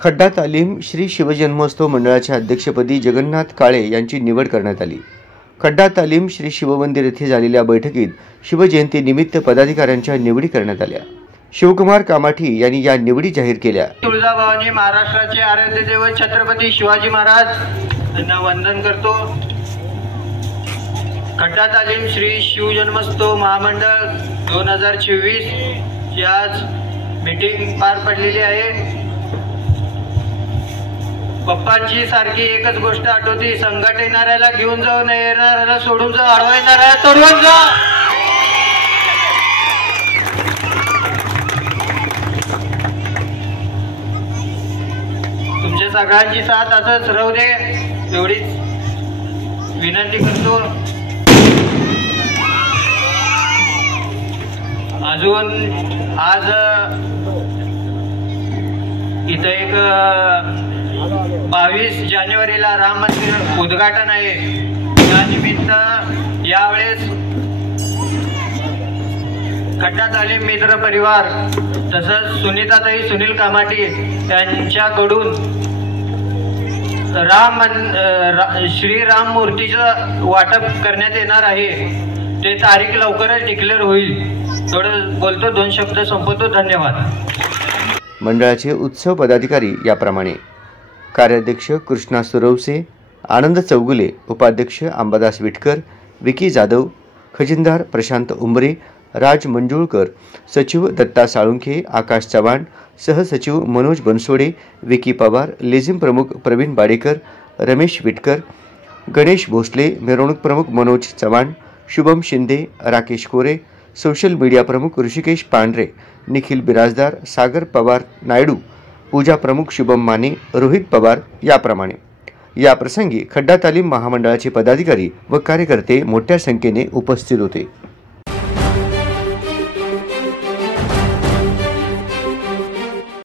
खड्डा तालीम श्री शिवजन्मोत्सव मंडळाच्या अध्यक्षपदी जगन्नाथ काळे यांची निवड करण्यात आली। खड्डा तालीम श्री शिवमंदिर येथे झालेल्या बैठकीत शिवजयंतीनिमित्त पदाधिकाऱ्यांच्या निवडी करण्यात आल्या। शिवकुमार कामाठी यांनी या निवडी जाहीर केल्या। तुळजाभवानी महाराष्ट्राचे आराध्य दैवत छत्रपती शिवाजी महाराज यांना वंदन करतो। खड्डा तालीम श्री शिवजन्मोत्सव महामंडळ 2024 ची आज मीटिंग पार पडलेली आहे। पप्पांची सारखी एकच गोष्ट आठवती, संकट येणाऱ्याला घेऊन जाऊ, न येणाऱ्याला सोडून जाऊ, आडवा येणाऱ्याला तोडून जा। तुमच्या सगळ्यांची साथ असंच राहू दे एवढीच विनंती करतो। अजून आज इथं एक 22 जानेवारीला राम मंदिर उद्घाटन आहे। त्यानिमित्त यावेळेस खड्डा तालीम मित्र परिवार तसंच सुनीताताई सुनील कामाठी यांच्याकडून श्रीराम मूर्तीचं वाटप करण्यात येणार आहे। ते तारीख लवकरच डिक्लेअर होईल। थोडं बोलतो, 2 शब्द संपवतो। धन्यवाद। मंडळाचे उत्सव पदाधिकारी याप्रमाणे: कार्याध्यक्ष कृष्णा सुरवसे, आनंद चौगुले, उपाध्यक्ष अंबादास विटकर, विकी जाधव, खजिनदार प्रशांत उमरे, राज मंजुळकर, सचिव दत्ता साळुंखे, आकाश चव्हाण, सहसचिव मनोज बनसोडे, विकी पवार, लेझिम प्रमुख प्रवीण बाडेकर, रमेश विटकर, गणेश भोसले, मिरवणूक प्रमुख मनोज चव्हाण, शुभम शिंदे, राकेश कोरे, सोशल मीडिया प्रमुख ऋषिकेश पांढरे, निखिल बिराजदार, सागर पवार नायडू, पूजा प्रमुख शुभम माने, रोहित पवार याप्रमाणे या प्रसंगी खड्डा तालीम महामंडळाचे पदाधिकारी व कार्यकर्ते मोठ्या संख्येने उपस्थित होते।